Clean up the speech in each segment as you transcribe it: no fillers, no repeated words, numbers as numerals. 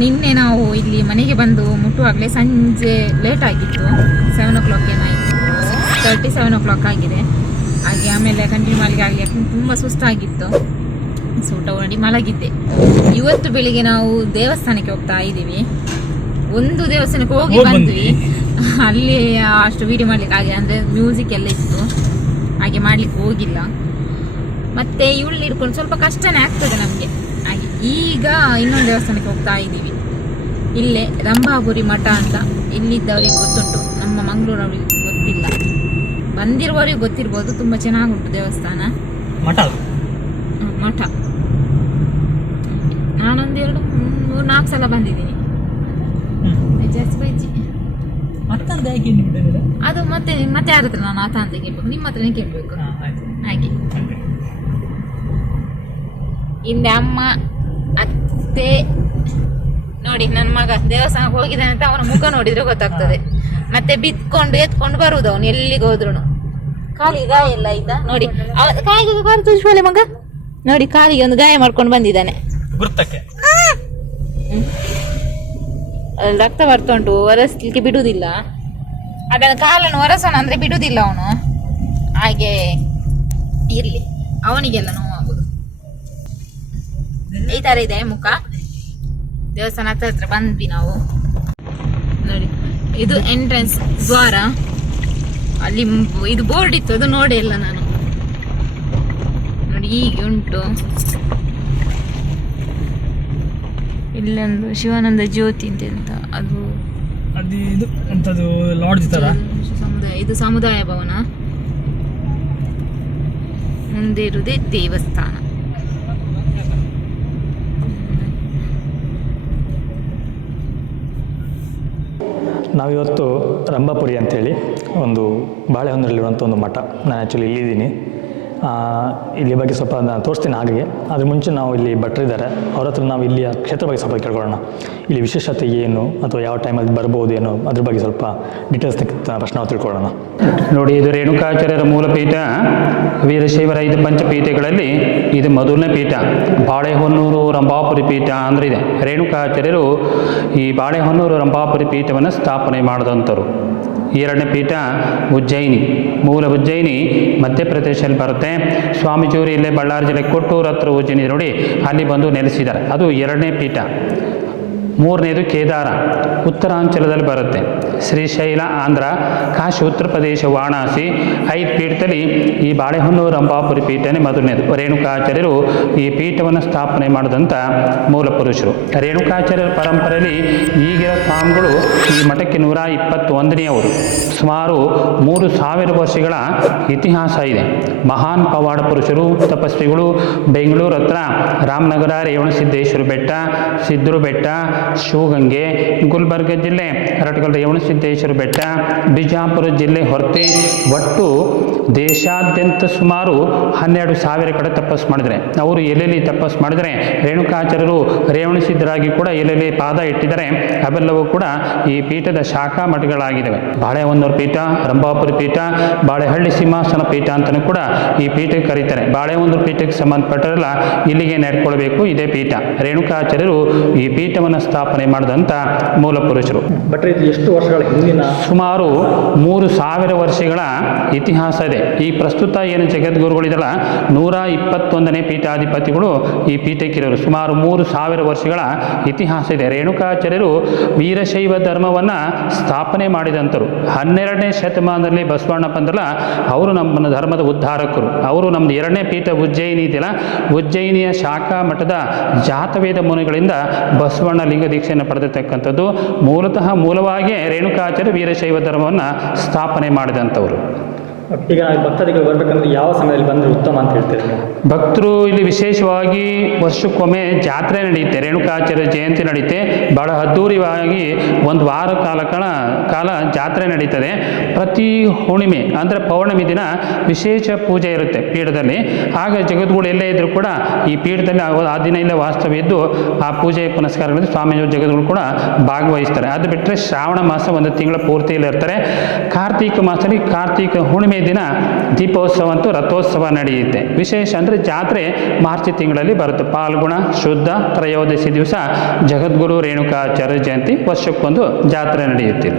ನಿನ್ನೆ ನಾವು ಇಲ್ಲಿ ಮನೆಗೆ ಬಂದು ಮುಟ್ಟುವಾಗಲೇ ಸಂಜೆ ಲೇಟ್ ಆಗಿತ್ತು, 7 o'clock ಏನಾಯಿತು, 6:30 7 o'clock ಆಗಿದೆ. ಹಾಗೆ ಆಮೇಲೆ ಕಂಟಿನ್ಯೂ ಮಾಡಲಿಕ್ಕೆ ಆಗಲಿ, ತುಂಬ ಸುಸ್ತಾಗಿತ್ತು. ಊಟ ಮಾಡಿ ಮಲಗಿದ್ದೆ. ಇವತ್ತು ಬೆಳಿಗ್ಗೆ ನಾವು ದೇವಸ್ಥಾನಕ್ಕೆ ಹೋಗ್ತಾ ಇದ್ದೀವಿ. ಒಂದು ದೇವಸ್ಥಾನಕ್ಕೆ ಹೋಗಿ ಬಂದ್ವಿ, ಅಲ್ಲಿ ಅಷ್ಟು ವಿಡಿಯೋ ಮಾಡ್ಲಿಕ್ಕೆ ಹಾಗೆ ಅಂದರೆ ಮ್ಯೂಸಿಕ್ ಎಲ್ಲ ಇತ್ತು, ಹಾಗೆ ಮಾಡ್ಲಿಕ್ಕೆ ಹೋಗಿಲ್ಲ. ಮತ್ತೆ ಇವಳು ಹಿಡ್ಕೊಂಡು ಸ್ವಲ್ಪ ಕಷ್ಟನೇ ಆಗ್ತದೆ ನಮಗೆ. ಹಾಗೆ ಈಗ ಇನ್ನೊಂದು ದೇವಸ್ಥಾನಕ್ಕೆ ಹೋಗ್ತಾ ಇದ್ದೀವಿ. ಇಲ್ಲೇ ರಂಭಾಪುರಿ ಮಠ ಅಂತ, ಇಲ್ಲಿದ್ದವರಿಗೆ ಗೊತ್ತುಂಟು, ನಮ್ಮ ಮಂಗಳೂರವರಿಗೆ ಗೊತ್ತಿಲ್ಲ, ಬಂದಿರುವವರಿಗೆ ಗೊತ್ತಿರ್ಬೋದು. ತುಂಬ ಚೆನ್ನಾಗುಂಟು ದೇವಸ್ಥಾನ, ಮಠ. ನಾನೊಂದು 2-3-4 ಸಲ ಬಂದಿದ್ದೀನಿ. ಅದು ಮತ್ತೆ ಯಾರ ಹತ್ರ ನಾನು ಆತ ಅಂತ ಕೇಳ್ಬೇಕು, ನಿಮ್ಮ ಹತ್ರನೇ ಕೇಳ್ಬೇಕು. ಹಾಗೆ ಹಿಂದೆ ಅಮ್ಮ ಅತ್ತೆ ನೋಡಿ, ನನ್ನ ಮಗ ದೇವಸ್ಥಾನಕ್ಕೆ ಹೋಗಿದ್ದಾನೆ ಅಂತ ಅವನ ಮುಖ ನೋಡಿದ್ರೆ ಗೊತ್ತಾಗ್ತದೆ. ಮತ್ತೆ ಬಿತ್ಕೊಂಡು ಎತ್ಕೊಂಡು ಬರುವುದು ಅವನು ಎಲ್ಲಿಗೆ ಹೋದ್ರು. ಕಾಲಿಗೆ ಗಾಯ ಎಲ್ಲ ಆಯ್ತಾ ನೋಡಿ, ಕಾಲಿಗೆ ಕಾಲು ತುಳಿಸ್ಕೊಳ್ಳಿ ಮಗ ನೋಡಿ, ಕಾಲಿಗೆ ಒಂದು ಗಾಯ ಮಾಡ್ಕೊಂಡು ಬಂದಿದ್ದಾನೆ. ರಕ್ತ ಬರ್ತಾ ಉಂಟು, ಒರೆಸ್ಲಿಕ್ಕೆ ಬಿಡುವುದಿಲ್ಲ. ಅದನ್ನು ಕಾಲನ್ನು ಒರೆಸೋಣ ಅಂದ್ರೆ ಬಿಡುವುದಿಲ್ಲ ಅವನು. ಹಾಗೆ ಇರ್ಲಿ, ಅವನಿಗೆಲ್ಲ ನೋವಾಗುದು. ಈ ತರ ಇದೆ ಮುಖ. ದೇವಸ್ಥಾನ ಹತ್ರ ಬಂದ್ವಿ ನಾವು. ನೋಡಿ, ಇದು ಎಂಟ್ರೆನ್ಸ್ ದ್ವಾರ. ಅಲ್ಲಿ ಇದು ಬೋರ್ಡ್ ಇತ್ತು, ಅದು ನೋಡಿ ಇಲ್ಲ ನಾನು. ನೋಡಿ ಹೀಗೆ ಉಂಟು. ಇಲ್ಲೊಂದು ಶಿವಾನಂದ ಜ್ಯೋತಿ ಅಂತ, ಅದು ಇದು ಎಂತದು ಲಾಡ್ಜ್ ತರ ಸಮುದಾಯ, ಇದು ಸಮುದಾಯ ಭವನ. ಮುಂದೆ ಇರುವುದೇ ದೇವಸ್ಥಾನ. ನಾವಿವತ್ತು ರಂಭಾಪುರಿ ಅಂಥೇಳಿ ಒಂದು ಬಾಳೆಹೊನ್ನೂರಲ್ಲಿರುವಂಥ ಒಂದು ಮಠ. ನಾನು ಆ್ಯಕ್ಚುಲಿ ಇಲ್ಲಿದ್ದೀನಿ. ಇಲ್ಲಿ ಬಗ್ಗೆ ಸ್ವಲ್ಪ ನಾನು ತೋರಿಸ್ತೀನಿ ಹಾಗೆ. ಅದ್ರ ಮುಂಚೆ ನಾವು ಇಲ್ಲಿ ಭಟ್ರಿದ್ದಾರೆ, ಅವ್ರ ಹತ್ರ ನಾವು ಇಲ್ಲಿಯ ಕ್ಷೇತ್ರ ಬಗ್ಗೆ ಸ್ವಲ್ಪ ಕೇಳ್ಕೊಳ್ಳೋಣ. ಇಲ್ಲಿ ವಿಶೇಷತೆ ಏನು, ಅಥವಾ ಯಾವ ಟೈಮಲ್ಲಿ ಬರ್ಬೋದು ಏನೋ, ಅದ್ರ ಬಗ್ಗೆ ಸ್ವಲ್ಪ ಡೀಟೇಲ್ಸ್ ಪ್ರಶ್ನೆ ನಾವು ತಿಳ್ಕೊಳ್ಳೋಣ. ನೋಡಿ, ಇದು ರೇಣುಕಾಚಾರ್ಯರ ಮೂಲಪೀಠ. ವೀರಶೈವರ 5 ಪಂಚಪೀಠಗಳಲ್ಲಿ ಇದು ಮೊದಲನೇ ಪೀಠ. ಬಾಳೆಹೊನ್ನೂರು ರಂಭಾಪುರಿ ಪೀಠ ಅಂದರೆ ಇದೆ. ರೇಣುಕಾಚಾರ್ಯರು ಈ ಬಾಳೆಹೊನ್ನೂರು ರಂಭಾಪುರಿ ಪೀಠವನ್ನು ಸ್ಥಾಪನೆ ಮಾಡಿದಂಥವ್ರು. ಎರಡನೇ ಪೀಠ ಉಜ್ಜಯಿನಿ. ಮೂಲ ಉಜ್ಜಯಿನಿ ಮಧ್ಯಪ್ರದೇಶದಲ್ಲಿ ಬರುತ್ತೆ. ಸ್ವಾಮೀಜಿಯವರು ಇಲ್ಲೇ ಬಳ್ಳಾರಿ ಜಿಲ್ಲೆ ಕೊಟ್ಟೂರು ಹತ್ರ ಉಜ್ಜಯಿನಿ ನೋಡಿ, ಅಲ್ಲಿ ಬಂದು ನೆಲೆಸಿದ್ದಾರೆ. ಅದು ಎರಡನೇ ಪೀಠ. ಮೂರನೇದು ಕೇದಾರ, ಉತ್ತರಾಂಚಲದಲ್ಲಿ ಬರುತ್ತೆ. ಶ್ರೀಶೈಲ ಆಂಧ್ರ, ಕಾಶಿ ಉತ್ತರ ಪ್ರದೇಶ ವಾರಣಾಸಿ. 5 ಪೀಠದಲ್ಲಿ ಈ ಬಾಳೆಹೊನ್ನೂರು ರಂಭಾಪುರಿ ಪೀಠನೇ ಮೊದಲನೇದು. ರೇಣುಕಾಚಾರ್ಯರು ಈ ಪೀಠವನ್ನು ಸ್ಥಾಪನೆ ಮಾಡಿದಂಥ ಮೂಲ ಪುರುಷರು. ರೇಣುಕಾಚಾರ್ಯರ ಪರಂಪರೆಯಲ್ಲಿ ಈಗಿನ ಸ್ವಾಮಿಗಳು ಈ ಮಠಕ್ಕೆ 121ನೇಯವರು. ಸುಮಾರು 3000 ವರ್ಷಗಳ ಇತಿಹಾಸ ಇದೆ. ಮಹಾನ್ ಪವಾಡ ಪುರುಷರು, ತಪಸ್ವಿಗಳು. ಬೆಂಗಳೂರು ಹತ್ರ ರಾಮನಗರ ರೇವಣಸಿದ್ದೇಶ್ವರ ಬೆಟ್ಟ, ಸಿದ್ಧರು ಬೆಟ್ಟ, ಶಿವಗಂಗೆ. ಗುಲ್ಬರ್ಗ ಜಿಲ್ಲೆ ರಟಗಲ್ ರೇವಣಸಿದ್ದೇಶ್ವರ ಬೆಟ್ಟ, ಬಿಜಾಪುರ ಜಿಲ್ಲೆ ಹೊರತೆ. ಒಟ್ಟು ದೇಶಾದ್ಯಂತ ಸುಮಾರು 12,000 ಕಡೆ ತಪಸ್ಸು ಮಾಡಿದರೆ. ಅವರು ಎಲ್ಲೆಲ್ಲಿ ತಪಸ್ಸು ಮಾಡಿದರೆ, ರೇಣುಕಾಚಾರ್ಯರು ರೇವಣಸಿದ್ಧರಾಗಿ ಕೂಡ ಎಲ್ಲೆಲ್ಲಿ ಪಾದ ಇಟ್ಟಿದ್ದಾರೆ, ಅವೆಲ್ಲವೂ ಕೂಡ ಈ ಪೀಠದ ಶಾಖಾ ಮಠಗಳಾಗಿದ್ದಾವೆ. ಬಾಳೆಹೊನ್ನೂರು ಪೀಠ, ರಂಭಾಪುರಿ ಪೀಠ, ಬಾಳೆಹಳ್ಳಿ ಸಿಂಹಾಸನ ಪೀಠ ಅಂತಲೂ ಕೂಡ ಈ ಪೀಠಕ್ಕೆ ಕರೀತಾರೆ. ಬಾಳೆಹೊನ್ನೂರು ಪೀಠಕ್ಕೆ ಸಂಬಂಧಪಟ್ಟರೆಲ್ಲ ಇಲ್ಲಿಗೆ ನಡ್ಕೊಳ್ಬೇಕು, ಇದೇ ಪೀಠ. ರೇಣುಕಾಚಾರ್ಯರು ಈ ಪೀಠವನ್ನು ಸ್ಥಾಪನೆ ಮಾಡಿದಂಥ ಮೂಲ ಪುರುಷರು. ಬಟ್ ಇದು ಎಷ್ಟು ವರ್ಷಗಳ ಹಿಂದಿನ? ಸುಮಾರು 3000 ವರ್ಷಗಳ ಇತಿಹಾಸ ಇದೆ. ಈ ಪ್ರಸ್ತುತ ಏನು ಜಗದ್ಗುರುಗಳಿದಲ್ಲ, 121ನೇ ಪೀಠಾಧಿಪತಿಗಳು ಈ ಪೀಠಕ್ಕಿರೋರು. ಸುಮಾರು 3000 ವರ್ಷಗಳ ಇತಿಹಾಸ ಇದೆ. ರೇಣುಕಾಚಾರ್ಯರು ವೀರಶೈವ ಧರ್ಮವನ್ನು ಸ್ಥಾಪನೆ ಮಾಡಿದಂಥರು. 12ನೇ ಶತಮಾನದಲ್ಲಿ ಬಸವಣ್ಣ ಬಂದಲ್ಲ, ಅವರು ನಮ್ಮ ಧರ್ಮದ ಉದ್ಧಾರಕರು. ಅವರು ನಮ್ಮದು 2ನೇ ಪೀಠ ಉಜ್ಜಯಿನಿ ಇದೆಯಲ್ಲ, ಉಜ್ಜಯಿನಿಯ ಶಾಖಾ ಮಠದ ಜಾತವೇದ ಮುನಿಗಳಿಂದ ಬಸವಣ್ಣ ಲಿಂಗ ದೀಕ್ಷೆಯನ್ನು ಪಡೆದಿರ್ತಕ್ಕಂಥದ್ದು. ಮೂಲವಾಗಿ ರೇಣುಕಾಚಾರ್ಯ ವೀರಶೈವ ಧರ್ಮವನ್ನು ಸ್ಥಾಪನೆ ಮಾಡಿದಂಥವರು. ಈಗ ಭಕ್ತಾದಿಗಳು ಬರಬೇಕಂದ್ರೆ ಯಾವ ಸಮಯದಲ್ಲಿ ಬಂದರೆ ಉತ್ತಮ ಅಂತ ಹೇಳ್ತೀರಿ? ಭಕ್ತರು ಇಲ್ಲಿ ವಿಶೇಷವಾಗಿ ವರ್ಷಕ್ಕೊಮ್ಮೆ ಜಾತ್ರೆ ನಡೆಯುತ್ತೆ, ರೇಣುಕಾಚಾರ್ಯ ಜಯಂತಿ ನಡೆಯುತ್ತೆ. ಬಹಳ ಅದ್ಧೂರಿಯಾಗಿ 1 ವಾರ ಕಾಲ ಜಾತ್ರೆ ನಡೀತದೆ. ಪ್ರತಿ ಹುಣ್ಣಿಮೆ ಅಂದರೆ ಪೌರ್ಣಮಿ ದಿನ ವಿಶೇಷ ಪೂಜೆ ಇರುತ್ತೆ ಪೀಠದಲ್ಲಿ. ಆಗ ಜಗದ್ಗುರು ಎಲ್ಲೇ ಇದ್ದರೂ ಕೂಡ ಈ ಪೀಠದಲ್ಲಿ ಆ ದಿನ ಇಲ್ಲೇ ವಾಸ್ತವ್ಯ ಇದ್ದು ಆ ಪೂಜೆ ಪುನಸ್ಕಾರಗಳಲ್ಲಿ ಸ್ವಾಮೀಜಿ ಜಗದ್ಗುರು ಕೂಡ ಭಾಗವಹಿಸ್ತಾರೆ. ಅದು ಬಿಟ್ಟರೆ ಶ್ರಾವಣ ಮಾಸ 1 ತಿಂಗಳ ಪೂರ್ತಿಯಲ್ಲಿ ಇರ್ತಾರೆ. ಕಾರ್ತೀಕ ಮಾಸದಲ್ಲಿ ಕಾರ್ತೀಕ ಹುಣ್ಣಿಮೆ ದಿನ ದೀಪೋತ್ಸವ ಅಂತೂ ರಥೋತ್ಸವ ನಡೆಯುತ್ತೆ. ವಿಶೇಷ ಅಂದರೆ ಜಾತ್ರೆ ಮಾರ್ಚ್ ತಿಂಗಳಲ್ಲಿ ಬರುತ್ತೆ. ಫಾಲ್ಗುಣ ಶುದ್ಧ ತ್ರಯೋದಶಿ ದಿವಸ ಜಗದ್ಗುರು ರೇಣುಕಾಚಾರ್ಯ ಜಯಂತಿ ವರ್ಷಕ್ಕೊಂದು ಜಾತ್ರೆ ನಡೆಯುತ್ತೆ.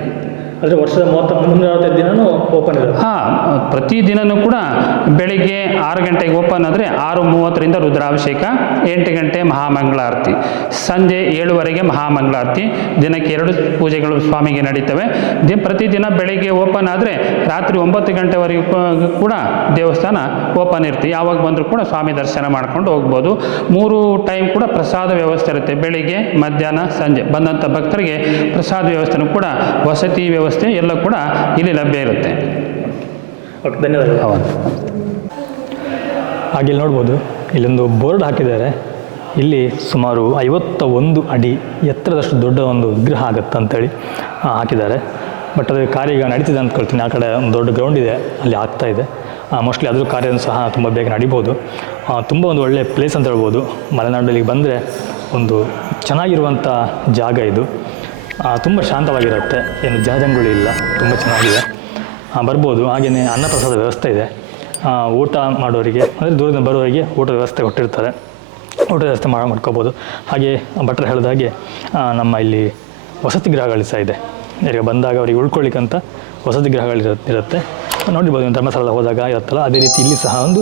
ಅಂದರೆ ವರ್ಷದ 365 ದಿನವೂ ಓಪನ್ ಇರುತ್ತೆ. ಹಾಂ, ಪ್ರತಿದಿನವೂ ಕೂಡ ಬೆಳಿಗ್ಗೆ 6 ಗಂಟೆಗೆ ಓಪನ್ ಆದರೆ 6:30ರಿಂದ ರುದ್ರಾಭಿಷೇಕ, 8 ಗಂಟೆ ಮಹಾಮಂಗಳಾರತಿ, ಸಂಜೆ 7:00ವರೆಗೆ ಮಹಾಮಂಗಳಾರತಿ. ದಿನಕ್ಕೆ 2 ಪೂಜೆಗಳು ಸ್ವಾಮಿಗೆ ನಡೀತವೆ. ಪ್ರತಿದಿನ ಬೆಳಿಗ್ಗೆ ಓಪನ್ ಆದರೆ ರಾತ್ರಿ 9 ಗಂಟೆವರೆಗೂ ಕೂಡ ದೇವಸ್ಥಾನ ಓಪನ್ ಇರುತ್ತೆ. ಯಾವಾಗ ಬಂದರೂ ಕೂಡ ಸ್ವಾಮಿ ದರ್ಶನ ಮಾಡ್ಕೊಂಡು ಹೋಗ್ಬೋದು. 3 ಟೈಮ್ ಕೂಡ ಪ್ರಸಾದ ವ್ಯವಸ್ಥೆ ಇರುತ್ತೆ. ಬೆಳಿಗ್ಗೆ, ಮಧ್ಯಾಹ್ನ, ಸಂಜೆ ಬಂದಂಥ ಭಕ್ತರಿಗೆ ಪ್ರಸಾದ ವ್ಯವಸ್ಥೆನೂ ಕೂಡ, ವಸತಿ ವ್ಯವಸ್ಥೆ ಎಲ್ಲ ಕೂಡ ಇಲ್ಲಿ ಲಭ್ಯ ಇರುತ್ತೆ. ಓಕೆ, ಧನ್ಯವಾದಗಳು. ಹೌದು. ಹಾಗೆ ಇಲ್ಲಿ ನೋಡ್ಬೋದು, ಇಲ್ಲೊಂದು ಬೋರ್ಡ್ ಹಾಕಿದ್ದಾರೆ. ಇಲ್ಲಿ ಸುಮಾರು 51 ಅಡಿ ಎತ್ತರದಷ್ಟು ದೊಡ್ಡ ಒಂದು ವಿಗ್ರಹ ಆಗುತ್ತೆ ಅಂತೇಳಿ ಹಾಕಿದ್ದಾರೆ. ಬಟ್ ಅದು ಕಾರ್ಯ ಈಗ ನಡೀತಿದೆ ಅಂದ್ಕೊಳ್ತೀನಿ. ಆ ಕಡೆ ಒಂದು ದೊಡ್ಡ ಗ್ರೌಂಡ್ ಇದೆ, ಅಲ್ಲಿ ಆಗ್ತಾ ಇದೆ. ಮೋಸ್ಟ್ಲಿ ಅದ್ರ ಕಾರ್ಯ ಸಹ ತುಂಬ ಬೇಗ ನಡಿಬೋದು. ತುಂಬ ಒಂದು ಒಳ್ಳೆಯ ಪ್ಲೇಸ್ ಅಂತ ಹೇಳ್ಬೋದು. ಮಲೆನಾಡಲ್ಲಿ ಬಂದರೆ ಒಂದು ಚೆನ್ನಾಗಿರುವಂಥ ಜಾಗ ಇದು. ತುಂಬ ಶಾಂತವಾಗಿರುತ್ತೆ, ಏನು ಜಂಗುಳಿ ಇಲ್ಲ, ತುಂಬ ಚೆನ್ನಾಗಿದೆ, ಬರ್ಬೋದು. ಹಾಗೆಯೇ ಅನ್ನಪ್ರಸಾದ ವ್ಯವಸ್ಥೆ ಇದೆ. ಊಟ ಮಾಡೋರಿಗೆ ಅಂದರೆ ದೂರದಿಂದ ಬರೋರಿಗೆ ಊಟದ ವ್ಯವಸ್ಥೆ ಕೊಟ್ಟಿರ್ತಾರೆ. ಊಟದ ವ್ಯವಸ್ಥೆ ಮಾಡ್ಕೋಬೋದು. ಹಾಗೆ ಭಟ್ರು ಹೇಳಿದ ಹಾಗೆ ನಮ್ಮ ಇಲ್ಲಿ ವಸತಿ ಗೃಹಗಳು ಸಹ ಇದೆ. ಈಗ ಬಂದಾಗ ಅವರಿಗೆ ಉಳ್ಕೊಳ್ಳಿಕ್ಕಂತ ವಸತಿ ಗೃಹಗಳಿರುತ್ತೆ. ನೋಡಿರ್ಬೋದು, ಧರ್ಮಸ್ಥಳದ ಹೋದಾಗ ಇರುತ್ತಲ್ಲ, ಅದೇ ರೀತಿ ಇಲ್ಲಿ ಸಹ ಒಂದು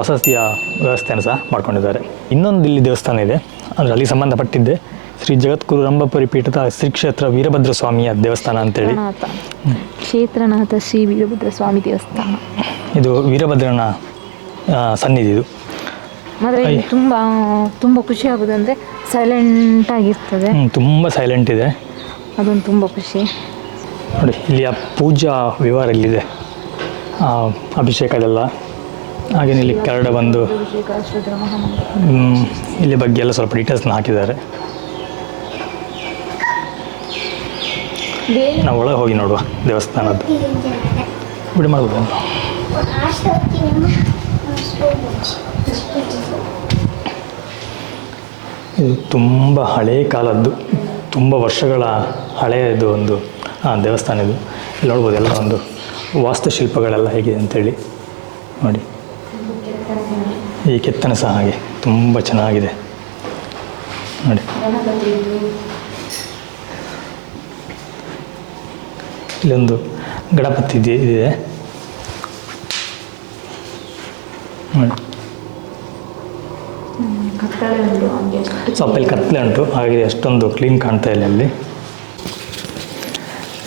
ವಸತಿಯ ವ್ಯವಸ್ಥೆಯನ್ನು ಸಹ ಮಾಡ್ಕೊಂಡಿದ್ದಾರೆ. ಇನ್ನೊಂದು ಇಲ್ಲಿ ದೇವಸ್ಥಾನ ಇದೆ, ಅಂದರೆ ಅಲ್ಲಿ ಸಂಬಂಧಪಟ್ಟಿದ್ದೆ ಶ್ರೀ ಜಗದ್ಗುರು ರಂಭಾಪುರಿ ಪೀಠದ ಶ್ರೀ ಕ್ಷೇತ್ರ ವೀರಭದ್ರ ಸ್ವಾಮಿಯ ದೇವಸ್ಥಾನ ಅಂತೇಳಿ. ಕ್ಷೇತ್ರನಾಥ ಶ್ರೀ ವೀರಭದ್ರ ಸ್ವಾಮಿ ದೇವಸ್ಥಾನ. ಇದು ವೀರಭದ್ರನ ಸನ್ನಿಧಿ. ಇದು ಆದರೆ ತುಂಬ ಖುಷಿ ಆಗೋದಂದರೆ ಸೈಲೆಂಟ್ ಆಗಿರ್ತದೆ. ತುಂಬ ಸೈಲೆಂಟ್ ಇದೆ, ಅದೊಂದು ತುಂಬ ಖುಷಿ. ನೋಡಿ, ಇಲ್ಲಿಯ ಪೂಜಾ ವಿವರ ಇಲ್ಲಿದೆ, ಅಭಿಷೇಕದೆಲ್ಲ. ಹಾಗೆಯೇ ಇಲ್ಲಿ ಕೆರಡೆ ಬಂದು ಇಲ್ಲಿ ಬಗ್ಗೆ ಎಲ್ಲ ಸ್ವಲ್ಪ ಡೀಟೇಲ್ಸ್ನ ಹಾಕಿದ್ದಾರೆ. ನಾವು ಒಳಗೆ ಹೋಗಿ ನೋಡುವ ದೇವಸ್ಥಾನದ್ದು. ಬಿಡಿ ಮಾಡ್ಬೋದು. ಇದು ತುಂಬ ಹಳೆಯ ಕಾಲದ್ದು, ತುಂಬ ವರ್ಷಗಳ ಹಳೆಯದು ಒಂದು ದೇವಸ್ಥಾನ ಇದು. ಇಲ್ಲಿ ನೋಡ್ಬೋದು ಎಲ್ಲ ಒಂದು ವಾಸ್ತುಶಿಲ್ಪಗಳೆಲ್ಲ ಹೇಗಿದೆ ಅಂತೇಳಿ. ನೋಡಿ, ಈ ಕೆತ್ತನೆ ಸಹ ಹಾಗೆ ತುಂಬ ಚೆನ್ನಾಗಿದೆ ನೋಡಿ. ಇಲ್ಲೊಂದು ಗಣಪತಿ ಇದೆ ನೋಡಿ. ಸ್ವಲ್ಪ ಇಲ್ಲಿ ಕತ್ತಲೆ ಉಂಟು, ಹಾಗೆ ಅಷ್ಟೊಂದು ಕ್ಲೀನ್ ಕಾಣ್ತಾ ಇಲ್ಲ ಅಲ್ಲಿ.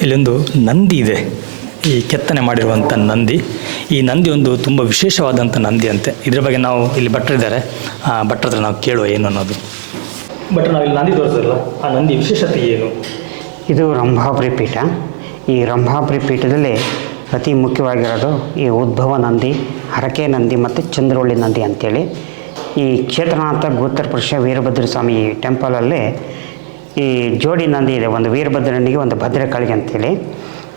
ಇಲ್ಲೊಂದು ನಂದಿ ಇದೆ, ಈ ಕೆತ್ತನೆ ಮಾಡಿರುವಂಥ ನಂದಿ. ಈ ನಂದಿ ಒಂದು ತುಂಬ ವಿಶೇಷವಾದಂಥ ನಂದಿ ಅಂತೆ. ಇದ್ರ ಬಗ್ಗೆ ನಾವು ಇಲ್ಲಿ ಭಟ್ರಿದ್ದಾರೆ, ಭಟ್ರ ಹತ್ರ ನಾವು ಕೇಳುವ ಏನು ಅನ್ನೋದು. ಬಟ್ ನಾವು ಇಲ್ಲಿ ನಂದಿ ತೋರಿಸಲ್ಲ, ಆ ನಂದಿ ವಿಶೇಷತೆ ಏನು? ಇದು ರಂಭಾಪುರಿ ಪೀಠ. ಈ ರಂಭಾಪುರಿ ಪೀಠದಲ್ಲಿ ಅತಿ ಮುಖ್ಯವಾಗಿರೋದು ಈ ಉದ್ಭವ ನಂದಿ, ಹರಕೆ ನಂದಿ ಮತ್ತು ಚಂದ್ರವಳ್ಳಿ ನಂದಿ ಅಂಥೇಳಿ. ಈ ಕ್ಷೇತ್ರನಾಥ ಗೋತ್ರಪುರುಷ ವೀರಭದ್ರ ಸ್ವಾಮಿ ಟೆಂಪಲಲ್ಲಿ ಈ ಜೋಡಿ ನಂದಿ ಇದೆ, ಒಂದು ವೀರಭದ್ರನಿಗೆ ಒಂದು ಭದ್ರಕಾಳಿಗೆ ಅಂಥೇಳಿ.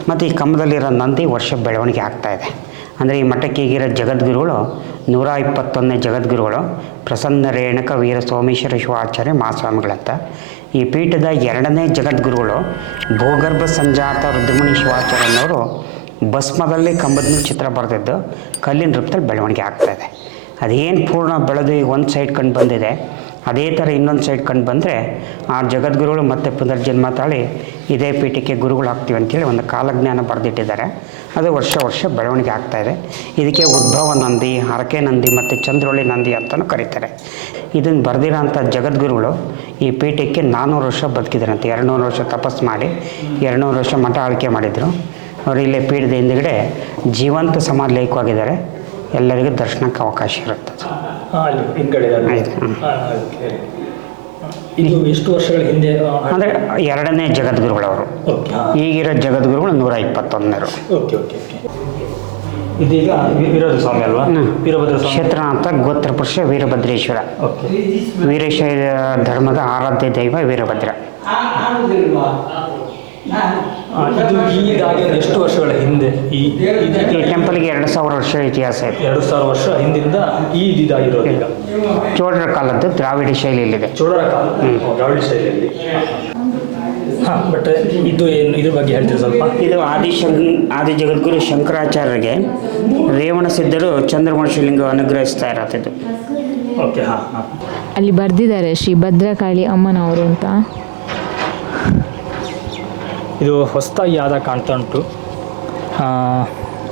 ಮತ್ತು ಈ ಕಂಬದಲ್ಲಿರೋ ನಂದಿ ವರ್ಷ ಬೆಳವಣಿಗೆ ಆಗ್ತಾಯಿದೆ. ಅಂದರೆ ಈ ಮಠಕ್ಕೆ ಈಗಿರೋ ಜಗದ್ಗುರುಗಳು 121ನೇ ಜಗದ್ಗುರುಗಳು ಪ್ರಸನ್ನ ರೇಣುಕ ವೀರ ಸೋಮೇಶ್ವರ ಶಿವಾಚಾರ್ಯ ಮಹಾಸ್ವಾಮಿಗಳಂತ. ಈ ಪೀಠದ 2ನೇ ಜಗದ್ಗುರುಗಳು ಭೂಗರ್ಭ ಸಂಜಾತ ರುದ್ರಮುನಿ ಶಿವಾಚಾರ್ಯನವರು ಭಸ್ಮದಲ್ಲಿ ಕಂಬದ ಚಿತ್ರ ಬರೆದಿದ್ದು ಕಲ್ಲಿನ ರೂಪದಲ್ಲಿ ಬೆಳವಣಿಗೆ ಆಗ್ತಾಯಿದೆ. ಅದೇನು ಪೂರ್ಣ ಬೆಳೆದು ಈಗ ಒಂದು ಸೈಡ್ ಕಂಡು ಬಂದಿದೆ, ಅದೇ ಥರ ಇನ್ನೊಂದು ಸೈಡ್ ಕಂಡು ಬಂದರೆ ಆ ಜಗದ್ಗುರುಗಳು ಮತ್ತೆ ಪುನರ್ಜನ್ಮ ತಾಳಿ ಇದೇ ಪೀಠಕ್ಕೆ ಗುರುಗಳು ಆಗ್ತೀವಿ ಅಂಥೇಳಿ ಒಂದು ಕಾಲಜ್ಞಾನ ಬರೆದಿಟ್ಟಿದ್ದಾರೆ. ಅದು ವರ್ಷ ವರ್ಷ ಬೆಳವಣಿಗೆ ಆಗ್ತಾಯಿದೆ. ಇದಕ್ಕೆ ಉದ್ಭವ ನಂದಿ, ಹರಕೆ ನಂದಿ ಮತ್ತು ಚಂದ್ರವಳ್ಳಿ ನಂದಿ ಅಂತಲೂ ಕರೀತಾರೆ. ಇದನ್ನು ಬರೆದಿರೋ ಅಂಥ ಜಗದ್ಗುರುಗಳು ಈ ಪೀಠಕ್ಕೆ 400 ವರ್ಷ ಬದುಕಿದ್ರಂತೆ. 200 ವರ್ಷ ತಪಸ್ಸು ಮಾಡಿ 200 ವರ್ಷ ಮಠ ಆಳ್ಕೆ ಮಾಡಿದರು. ಅವರು ಇಲ್ಲೇ ಪೀಠದ ಹಿಂದುಗಡೆ ಜೀವಂತ ಸಮಾಧಿ ಲೈಕವಾಗಿದ್ದಾರೆ. ಎಲ್ಲರಿಗೂ ದರ್ಶನಕ್ಕೆ ಅವಕಾಶ ಇರುತ್ತೆ. ಇದು ಎಷ್ಟು ವರ್ಷಗಳ ಹಿಂದೆ ಅಂದರೆ 2ನೇ ಜಗದ್ಗುರುಗಳವರು. ಈಗಿರೋ ಜಗದ್ಗುರುಗಳು 121ನೇರು. ಇದೀಗ ವೀರಭದ್ರ ಸ್ವಾಮಿ ಅಲ್ವಾ? ವೀರಭದ್ರ ಸ್ವಾಮಿ ಕ್ಷೇತ್ರನಾಥ ಗೋತ್ರಪುರುಷ ವೀರಭದ್ರೇಶ್ವರ. ವೀರಶೈವ ಧರ್ಮದ ಆರಾಧ್ಯ ದೈವ ವೀರಭದ್ರ. ಎಷ್ಟು ವರ್ಷಗಳ ಹಿಂದೆ ಈ ಟೆಂಪಲ್ಗೆ 2000 ವರ್ಷ ಇತಿಹಾಸ ಇದೆ. 2000 ವರ್ಷ ಹಿಂದಿಂದ ಇದಾಗಿರೋದು. ಈಗ ಚೋಳರ ಕಾಲದ್ದು ದ್ರಾವಿಡ ಶೈಲಿಯಲ್ಲಿದೆ. ಚೋಳರ ಕಾಲ ದ್ರಾವಿಡ ಶೈಲಿಯಲ್ಲಿ. ಹಾಂ ಬಟ್ ಇದು ಏನು ಇದ್ರ ಬಗ್ಗೆ ಹೇಳ್ತೀರಿ ಸ್ವಲ್ಪ? ಇದು ಆದಿ ಜಗದ್ಗುರು ಶಂಕರಾಚಾರ್ಯರಿಗೆ ರೇವಣ ಸಿದ್ಧರು ಚಂದ್ರಮೌಳಿ ಲಿಂಗ ಅನುಗ್ರಹಿಸ್ತಾ ಇರತ್ತಿದ್ದು. ಓಕೆ, ಹಾಂ ಹಾಂ. ಅಲ್ಲಿ ಬರೆದಿದ್ದಾರೆ ಶ್ರೀ ಭದ್ರಕಾಳಿ ಅಮ್ಮನವರು ಅಂತ. ಇದು ಹೊಸದಾಗಿ ಆದ ಕಾಣ್ತಾ ಉಂಟು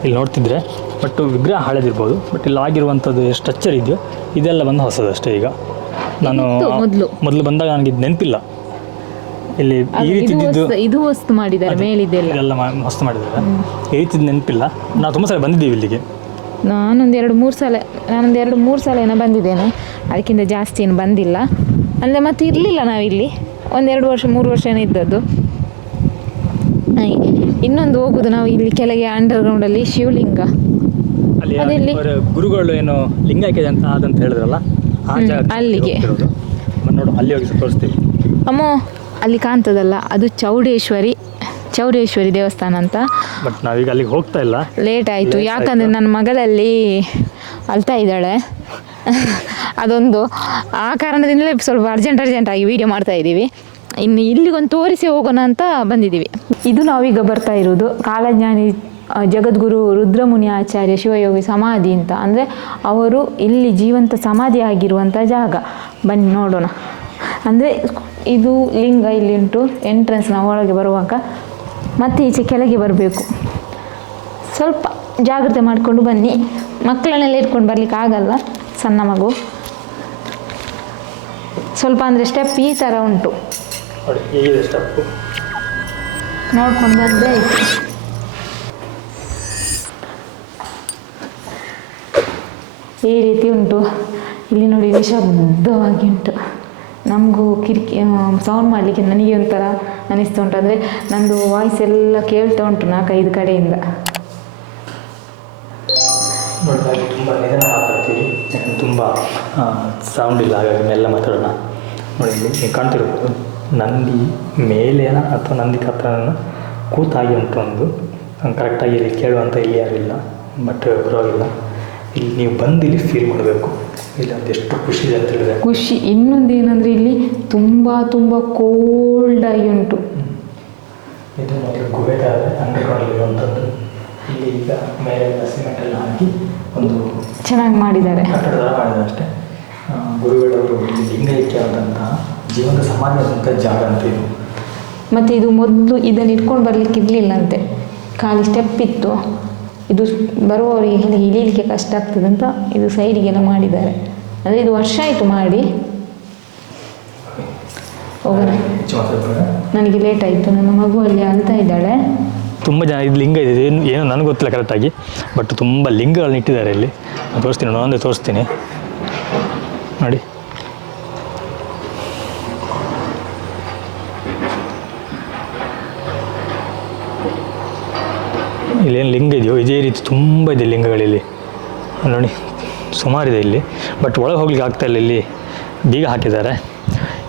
ಇಲ್ಲಿ ನೋಡ್ತಿದ್ರೆ. ಬಟ್ ವಿಗ್ರಹ ಹಳೆದಿರ್ಬೋದು, ಬಟ್ ಇಲ್ಲಿ ಆಗಿರುವಂಥದ್ದು ಎಷ್ಟು ಸ್ಟ್ರಕ್ಚರ್ ಇದೆಯೋ ಇದೆಲ್ಲ ಬಂದು ಹೊಸದಷ್ಟೇ. ಈಗ ನಾನು ಮೊದಲು ಬಂದಾಗ ನನಗೆ ಇದು ನೆನಪಿಲ್ಲ. ಇಲ್ಲಿ ಈ ರೀತಿ ಇದು ಹೊಸ್ತು ಮಾಡಿದ್ದಾರೆ, ಮೇಲಿದೆಲ್ಲ ಇದೆಲ್ಲ ಹೊಸ್ತು ಮಾಡಿದ್ದಾರೆ. ಈ ರೀತಿ ನೆನಪಿಲ್ಲ. ನಾವು ತುಂಬ ಸಲ ಬಂದಿದ್ದೀವಿ ಇಲ್ಲಿಗೆ. ನಾನೊಂದು 2-3 ಸಲ ಏನೋ ಬಂದಿದ್ದೇನೆ, ಅದಕ್ಕಿಂತ ಜಾಸ್ತಿ ಏನು ಬಂದಿಲ್ಲ. ಅಂದರೆ ಮತ್ತೆ ಇರಲಿಲ್ಲ ನಾವಿಲ್ಲಿ 1-2 ವರ್ಷ 3 ವರ್ಷ ಏನೋ ಇದ್ದದ್ದು. ಇನ್ನೊಂದು ಹೋಗುದು ನಾವು ಇಲ್ಲಿ ಕೆಳಗೆ ಅಂಡರ್ಗ್ರೌಂಡಲ್ಲಿ ಶಿವಲಿಂಗ, ಅಲ್ಲಿ ಗುರುಗಳು ಏನು ಲಿಂಗ ಹಾಕಿದೆ ಅಂತ ಅದಂತ ಹೇಳಿದ್ರಲ್ಲ, ಅಲ್ಲಿಗೆ ನೋಡು, ಅಲ್ಲಿ ಹೋಗಿ ತೋರಿಸ್ತೀವಿ. ಅಮ್ಮೋ ಅಲ್ಲಿ ಕಾಣ್ತದಲ್ಲ, ಅದು ಚೌಡೇಶ್ವರಿ ದೇವಸ್ಥಾನ ಅಂತ. ಬಟ್ ನಾವೀಗ ಅಲ್ಲಿಗೆ ಹೋಗ್ತಾ ಇಲ್ಲ, ಲೇಟ್ ಆಯಿತು. ಯಾಕಂದರೆ ನನ್ನ ಮಗಳಲ್ಲಿ ಅಳ್ತಾ ಇದ್ದಾಳೆ. ಅದೊಂದು ಆ ಕಾರಣದಿಂದಲೇ ಸ್ವಲ್ಪ ಅರ್ಜೆಂಟಾಗಿ ವೀಡಿಯೋ ಮಾಡ್ತಾ ಇದ್ದೀವಿ. ಇನ್ನು ಇಲ್ಲಿಗೊಂದು ತೋರಿಸಿ ಹೋಗೋಣ ಅಂತ ಬಂದಿದ್ದೀವಿ. ಇದು ನಾವೀಗ ಬರ್ತಾ ಇರೋದು ಕಾಲಜ್ಞಾನಿ ಜಗದ್ಗುರು ರುದ್ರಮುನಿ ಆಚಾರ್ಯ ಶಿವಯೋಗಿ ಸಮಾಧಿ ಅಂತ. ಅಂದರೆ ಅವರು ಇಲ್ಲಿ ಜೀವಂತ ಸಮಾಧಿ ಆಗಿರುವಂಥ ಜಾಗ. ಬನ್ನಿ ನೋಡೋಣ. ಅಂದರೆ ಇದು ಲಿಂಗ ಇಲ್ಲಿ ಉಂಟು. ಎಂಟ್ರೆನ್ಸ್ ನಾವು ಒಳಗೆ ಬರುವಾಗ ಮತ್ತೆ ಈಚೆ ಕೆಳಗೆ ಬರಬೇಕು. ಸ್ವಲ್ಪ ಜಾಗ್ರತೆ ಮಾಡಿಕೊಂಡು ಬನ್ನಿ. ಮಕ್ಕಳನ್ನೆಲ್ಲ ಇಟ್ಕೊಂಡು ಬರಲಿಕ್ಕೆ ಆಗಲ್ಲ, ಸಣ್ಣ ಮಗು. ಸ್ವಲ್ಪ ಅಂದರೆ ಸ್ಟೆಪ್ ಈ ಥರ ಉಂಟು, ನೋಡ್ಕೊಂಡು ಬಂದರೆ ಆಯಿತು. ಈ ರೀತಿ ಉಂಟು. ಇಲ್ಲಿ ನೋಡಿ ನಿಶಬ್ದವಾಗಿ ಉಂಟು. ನಮಗೂ ಸೌಂಡ್ ಮಾಡಲಿಕ್ಕೆ ನನಗೆ ಒಂಥರ ಅನಿಸ್ತಾ ಉಂಟು. ಅಂದರೆ ನಂದು ವಾಯ್ಸ್ ಎಲ್ಲ ಕೇಳ್ತಾ ಉಂಟು 4-5 ಕಡೆಯಿಂದ. ತುಂಬ ನಿಧಾನ ಮಾತಾಡ್ತೀವಿ, ತುಂಬ ಸೌಂಡ್ ಇಲ್ಲ, ಹಾಗಾಗಿ ಮೆಲ್ಲ ಮಾತಾಡೋಣ. ನೋಡಿ, ನೀವು ಕಾಣ್ತಿರ್ಬೋದು ನಂದಿ ಮೇಲೇನ ಅಥವಾ ನಂದಿ ಹತ್ರನ ಕೂತಾಗಿ ಉಂಟು. ಒಂದು ಕರೆಕ್ಟಾಗಿ ಇಲ್ಲಿ ಕೇಳುವಂಥ ಇಲ್ಲಿ ಯಾರು ಇಲ್ಲ, ಬಟ್ ಪರವಾಗಿಲ್ಲ. ಇಲ್ಲಿ ನೀವು ಬಂದು ಇಲ್ಲಿ ಫೀಲ್ ಮಾಡಬೇಕು, ಇಲ್ಲಿ ಒಂದು ಎಷ್ಟು ಖುಷಿ ಇದೆ ಅಂತ ಹೇಳಿದ್ರೆ. ಖುಷಿ. ಇನ್ನೊಂದು ಏನಂದರೆ ಇಲ್ಲಿ ತುಂಬ ಕೋಲ್ಡಾಗಿ ಉಂಟು. ಇದು ಮೊದಲು ಗುಹೆ ಅಂಡರ್ಗ್ರೌಂಡಲ್ಲಿರುವಂಥದ್ದು. ಇಲ್ಲಿ ಈಗ ಮೇಲೆ ಸಿಮೆಂಟೆಲ್ಲ ಹಾಕಿ ಒಂದು ಚೆನ್ನಾಗಿ ಮಾಡಿದ್ದಾರೆ, ಕಟ್ಟಡ ಥರ ಮಾಡಿದ್ದಾರೆ ಅಷ್ಟೇ. ಗುರುಗಳವರು ಲಿಂಗೈಕ್ಯ ಆದಂತಹ ಜೀವನ ಸಮಾಜದಂಥ ಜಾಗ ಅಂತ ಇದು. ಮತ್ತು ಇದು ಮೊದಲು ಇದನ್ನು ಇಟ್ಕೊಂಡು ಬರಲಿಕ್ಕೆ ಇರಲಿಲ್ಲಂತೆ, ಖಾಲಿ ಸ್ಟೆಪ್ ಇತ್ತು. ಇದು ಬರುವವರಿಗೆ ಇಳೀಲಿಕ್ಕೆ ಕಷ್ಟ ಆಗ್ತದಂತ ಇದು ಸೈಡಿಗೆಲ್ಲ ಮಾಡಿದ್ದಾರೆ. ಅಂದರೆ ಇದು ವರ್ಷ ಆಯಿತು ಮಾಡಿ. ಹೋಗೋಣ, ನನಗೆ ಲೇಟ್ ಆಯಿತು. ನನ್ನ ಮಗು ಅಲ್ಲಿ ಅಳ್ತಾ ಇದ್ದಾಳೆ. ತುಂಬ ಜನ ಇದು ಲಿಂಗ ಇದೆ, ಏನೋ ನನಗೆ ಗೊತ್ತಿಲ್ಲ ಕರೆಕ್ಟಾಗಿ, ಬಟ್ ತುಂಬ ಲಿಂಗಗಳನ್ನ ಇಟ್ಟಿದ್ದಾರೆ ಇಲ್ಲಿ. ನಾನು ತೋರಿಸ್ತೀನಿ, ಒಂದೇ ತೋರಿಸ್ತೀನಿ ನೋಡಿ. ಇಲ್ಲೇನು ಲಿಂಗ ಇದೆಯೋ ಇದೇ ರೀತಿ ತುಂಬ ಇದೆ ಲಿಂಗಗಳಿಲ್ಲಿ ನೋಡಿ, ಸುಮಾರಿದೆ ಇಲ್ಲಿ. ಬಟ್ ಒಳಗೆ ಹೋಗ್ಲಿಕ್ಕೆ ಆಗ್ತಾಯಿಲ್ಲ, ಇಲ್ಲಿ ಬೀಗ ಹಾಕಿದ್ದಾರೆ.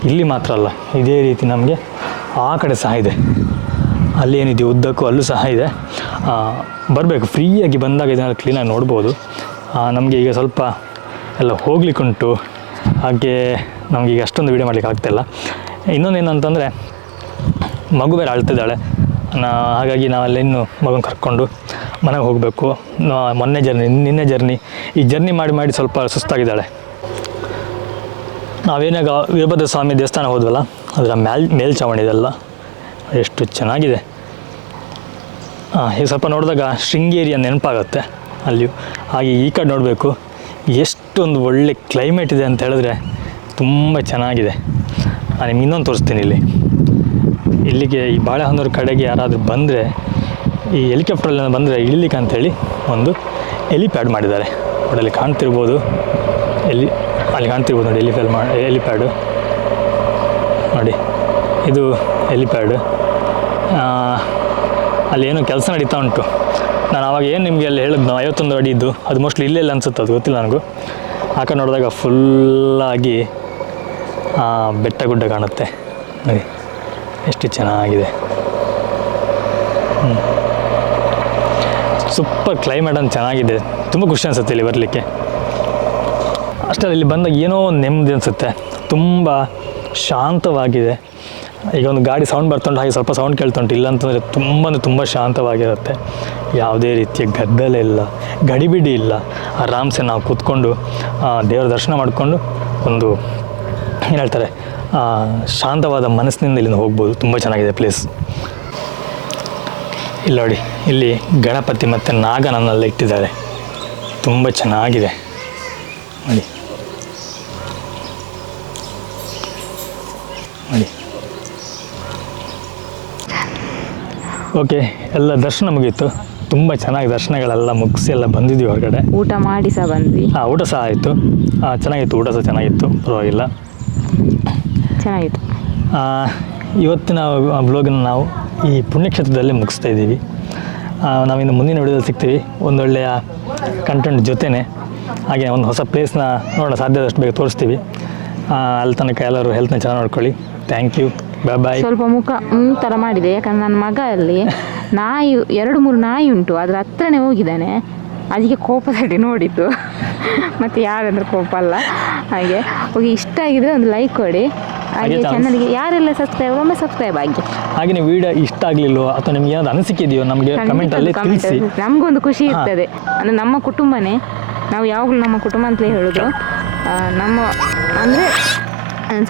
ಇಲ್ಲಿ ಮಾತ್ರ ಅಲ್ಲ, ಇದೇ ರೀತಿ ನಮಗೆ ಆ ಕಡೆ ಸಹ ಇದೆ. ಅಲ್ಲಿ ಏನಿದೆಯೋ ಉದ್ದಕ್ಕೂ ಅಲ್ಲೂ ಸಹ ಇದೆ. ಬರಬೇಕು, ಫ್ರೀಯಾಗಿ ಬಂದಾಗ ಇದನ್ನೆಲ್ಲ ಕ್ಲೀನಾಗಿ ನೋಡ್ಬೋದು. ನಮಗೆ ಈಗ ಸ್ವಲ್ಪ ಎಲ್ಲ ಹೋಗ್ಲಿಕ್ಕುಂಟು, ಹಾಗೆ ನಮಗೀಗ ಅಷ್ಟೊಂದು ವೀಡಿಯೋ ಮಾಡಲಿಕ್ಕೆ ಆಗ್ತಾಯಿಲ್ಲ. ಇನ್ನೊಂದೇನಂತಂದರೆ ಮಗು ಬೇರೆ ಅಳ್ತಿದ್ದಾಳೆ. ಹಾಗಾಗಿ ನಾವೆಲ್ಲ ಇನ್ನು ಮಗನ ಕರ್ಕೊಂಡು ಮನೆಗೆ ಹೋಗಬೇಕು. ನಿನ್ನೆ ಜರ್ನಿ ಈ ಜರ್ನಿ ಮಾಡಿ ಸ್ವಲ್ಪ ಸುಸ್ತಾಗಿದ್ದಾಳೆ. ನಾವೇನಾಗ ವೀರಭದ್ರ ಸ್ವಾಮಿ ದೇವಸ್ಥಾನ ಹೋದ್ವಲ್ಲ, ಅದರ ಮೇಲ್ಛಾವಣಿ ಇದೆಲ್ಲ ಎಷ್ಟು ಚೆನ್ನಾಗಿದೆ. ಈಗ ಸ್ವಲ್ಪ ನೋಡಿದಾಗ ಶೃಂಗೇರಿಯ ನೆನಪಾಗುತ್ತೆ ಅಲ್ಲಿಯೂ. ಹಾಗೆ ಈ ಕಡೆ ನೋಡಬೇಕು, ಎಷ್ಟೊಂದು ಒಳ್ಳೆ ಕ್ಲೈಮೇಟ್ ಇದೆ ಅಂತ ಹೇಳಿದ್ರೆ ತುಂಬ ಚೆನ್ನಾಗಿದೆ. ನಾನು ನಿಮ್ಗೆ ಇನ್ನೊಂದು ತೋರಿಸ್ತೀನಿ. ಇಲ್ಲಿಗೆ ಈ ಬಾಳೆಹೊನ್ನೂರು ಕಡೆಗೆ ಯಾರಾದರೂ ಬಂದರೆ ಈ ಹೆಲಿಕಾಪ್ಟ್ರಲ್ಲಿ ಬಂದರೆ ಇಳಿಲಿಕ್ಕೆ ಅಂಥೇಳಿ ಒಂದು ಹೆಲಿಪ್ಯಾಡ್ ಮಾಡಿದ್ದಾರೆ. ಅಲ್ಲಿ ಕಾಣ್ತಿರ್ಬೋದು, ಅಲ್ಲಿ ಕಾಣ್ತಿರ್ಬೋದು ನೋಡಿ, ಹೆಲಿಪ್ಯಾಡು ನೋಡಿ, ಇದು ಹೆಲಿಪ್ಯಾಡು. ಅಲ್ಲಿ ಏನೋ ಕೆಲಸ ನಡೀತಾ ಉಂಟು. ನಾನು ಆವಾಗ ಏನು ನಿಮಗೆ ಅಲ್ಲಿ ಹೇಳಿದ್ನೋ 51 ಅಡಿ ಇದ್ದು, ಅದು ಮೋಸ್ಟ್ಲಿ ಇಲ್ಲೆಲ್ಲ ಅನಿಸುತ್ತೆ, ಅದು ಗೊತ್ತಿಲ್ಲ ನನಗೂ. ಆ ಕಡೆ ನೋಡಿದಾಗ ಫುಲ್ಲಾಗಿ ಬೆಟ್ಟ ಗುಡ್ಡ ಕಾಣುತ್ತೆ ನೋಡಿ, ಎಷ್ಟು ಚೆನ್ನಾಗಿದೆ. ಸೂಪರ್ ಕ್ಲೈಮೇಟ್ ಅಂತ ಚೆನ್ನಾಗಿದೆ. ತುಂಬ ಖುಷಿ ಅನಿಸುತ್ತೆ ಇಲ್ಲಿ ಬರಲಿಕ್ಕೆ. ಅಷ್ಟೇ ಇಲ್ಲಿ ಬಂದಾಗ ಏನೋ ನೆಮ್ಮದಿ ಅನಿಸುತ್ತೆ, ತುಂಬ ಶಾಂತವಾಗಿದೆ. ಈಗ ಒಂದು ಗಾಡಿ ಸೌಂಡ್ ಬರ್ತುಂಟು, ಹಾಗೆ ಸ್ವಲ್ಪ ಸೌಂಡ್ ಕೇಳ್ತುಂಟು. ಇಲ್ಲಾಂತಂದರೆ ತುಂಬ ಶಾಂತವಾಗಿರುತ್ತೆ. ಯಾವುದೇ ರೀತಿಯ ಗದ್ದಲ ಇಲ್ಲ, ಗಡಿಬಿಡಿ ಇಲ್ಲ. ಆರಾಮ್ಸೆ ನಾವು ಕೂತ್ಕೊಂಡು ದೇವರ ದರ್ಶನ ಮಾಡಿಕೊಂಡು ಒಂದು ಏನು ಹೇಳ್ತಾರೆ ಶಾಂತವಾದ ಮನಸ್ಸಿನಿಂದ ಇಲ್ಲಿಂದ ಹೋಗ್ಬೋದು. ತುಂಬ ಚೆನ್ನಾಗಿದೆ ಪ್ಲೇಸ್. ಇಲ್ಲಿ ನೋಡಿ, ಇಲ್ಲಿ ಗಣಪತಿ ಮತ್ತು ನಾಗನನ್ನೆಲ್ಲ ಇಟ್ಟಿದ್ದಾರೆ. ತುಂಬ ಚೆನ್ನಾಗಿದೆ ನೋಡಿ ನೋಡಿ. ಓಕೆ, ಎಲ್ಲ ದರ್ಶನ ಮುಗೀತು. ತುಂಬ ಚೆನ್ನಾಗಿ ದರ್ಶನಗಳೆಲ್ಲ ಮುಗಿಸಿ ಎಲ್ಲ ಬಂದಿದ್ವಿ ಹೊರಗಡೆ. ಊಟ ಮಾಡಿ ಸಹ ಬಂದ್ವಿ. ಊಟ ಸಹ ಆಯಿತು. ಚೆನ್ನಾಗಿತ್ತು, ಊಟ ಸಹ ಚೆನ್ನಾಗಿತ್ತು, ಪರವಾಗಿಲ್ಲ, ಚೆನ್ನಾಗಿತ್ತು. ಇವತ್ತಿನ ಬ್ಲಾಗನ್ನು ನಾವು ಈ ಪುಣ್ಯಕ್ಷೇತ್ರದಲ್ಲೇ ಮುಗಿಸ್ತಾ ಇದ್ದೀವಿ. ನಾವಿನ್ನು ಮುಂದಿನ ವಿಡಿಯೋದಲ್ಲಿ ಸಿಗ್ತೀವಿ ಒಂದೊಳ್ಳೆಯ ಕಂಟೆಂಟ್ ಜೊತೆನೇ. ಹಾಗೆ ಒಂದು ಹೊಸ ಪ್ಲೇಸ್ನ ನೋಡೋಣ, ಸಾಧ್ಯದಷ್ಟು ಬೇಗ ತೋರಿಸ್ತೀವಿ. ಅಲ್ಲಿ ತನಕ ಎಲ್ಲರೂ ಹೆಲ್ತ್ನ ಚೆನ್ನಾಗಿ ನೋಡ್ಕೊಳ್ಳಿ. ಥ್ಯಾಂಕ್ ಯು, ಬಾಯ್ ಬಾಯ್. ಸ್ವಲ್ಪ ಮುಖ ಥರ ಮಾಡಿದೆ, ಯಾಕಂದ್ರೆ ನನ್ನ ಮಗ ಅಲ್ಲಿ ನಾಯಿ 2-3 ನಾಯಿ ಉಂಟು, ಅದ್ರ ಹತ್ರನೇ ಹೋಗಿದ್ದಾನೆ. ಅದಕ್ಕೆ ಕೋಪದಲ್ಲಿ ನೋಡಿದ್ದು, ಮತ್ತು ಯಾರಂದ್ರೆ ಕೋಪ ಅಲ್ಲ. ಹಾಗೆ ಹೋಗಿ ಇಷ್ಟ ಆಗಿದ್ರೆ ಒಂದು ಲೈಕ್ ಕೊಡಿ. ಹಾಗೆ ಚಾನಲ್ಗೆ ಯಾರೆಲ್ಲ ಸಬ್ಸ್ಕ್ರೈಬ್ ಆಗಿ. ಹಾಗೆ ನೀವು ವಿಡಿಯೋ ಇಷ್ಟ ಆಗಲಿಲ್ಲೋ ಅಥವಾ ನಿಮ್ಗೆ ಏನಾದ್ರು ಅನಿಸಿಕೆ ಇದೆಯೋ ನಮಗೆ ಕಮೆಂಟಲ್ಲಿ ತಿಳಿಸಿ. ನಮಗೊಂದು ಖುಷಿ ಇರ್ತದೆ. ಅಂದರೆ ನಮ್ಮ ಕುಟುಂಬನೇ, ನಾವು ಯಾವಾಗಲೂ ನಮ್ಮ ಕುಟುಂಬ ಅಂತಲೇ ಹೇಳೋದು. ನಮ್ಮ ಅಂದರೆ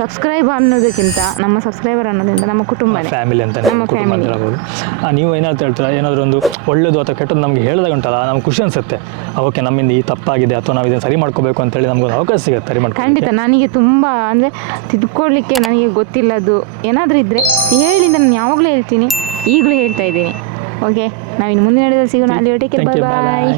ಸಬ್ಸ್ಕ್ರೈಬ್ ಅನ್ನೋದಕ್ಕಿಂತ ನಮ್ಮ ಸಬ್ಸ್ಕ್ರೈಬರ್ ಅನ್ನೋದ್ರಿಂದ ನಮ್ಮ ಕುಟುಂಬನೇ, ಫ್ಯಾಮಿಲಿ ಅಂತ ನಮ್ಮ ಫ್ಯಾಮಿಲಿ ಹೇಳ್ಬೋದು. ನೀವು ಏನಾದ್ರು ಹೇಳ್ತೀರಾ, ಏನಾದರೂ ಒಂದು ಒಳ್ಳೆಯದು ಅಥವಾ ಕೆಟ್ಟದ್ದು ನಮಗೆ ಹೇಳಿದಾಗ ಉಂಟಲ್ಲ, ನಮ್ಗೆ ಖುಷಿ ಅನಿಸುತ್ತೆ. ಓಕೆ, ನಮ್ಮಿಂದ ಈ ತಪ್ಪಾಗಿದೆ ಅಥವಾ ನಾವು ಇದನ್ನು ಸರಿ ಮಾಡ್ಕೋಬೇಕು ಅಂತೇಳಿ ನಮಗೊಂದು ಅವಕಾಶ ಸಿಗುತ್ತೆ ಸರಿ ಮಾಡ್ಕೊಂಡು. ಖಂಡಿತ ನನಗೆ ತುಂಬ ಅಂದರೆ ತಿದ್ದುಕೊಳ್ಳಿಕ್ಕೆ ನನಗೆ ಗೊತ್ತಿಲ್ಲದು ಏನಾದರೂ ಇದ್ದರೆ ಹೇಳಿ, ನಾನು ಯಾವಾಗಲೂ ಹೇಳ್ತೀನಿ, ಈಗಲೂ ಹೇಳ್ತಾ ಇದ್ದೀನಿ. ಓಕೆ, ನಾವಿನ್ನು ಮುಂದಿನ ವಿಡಿಯೋದಲ್ಲಿ ಸಿಗೋಣ. ಅಲ್ಲಿ ಒಟ್ಟಿಗೆ ಬಾಯ್ ಬಾಯ್.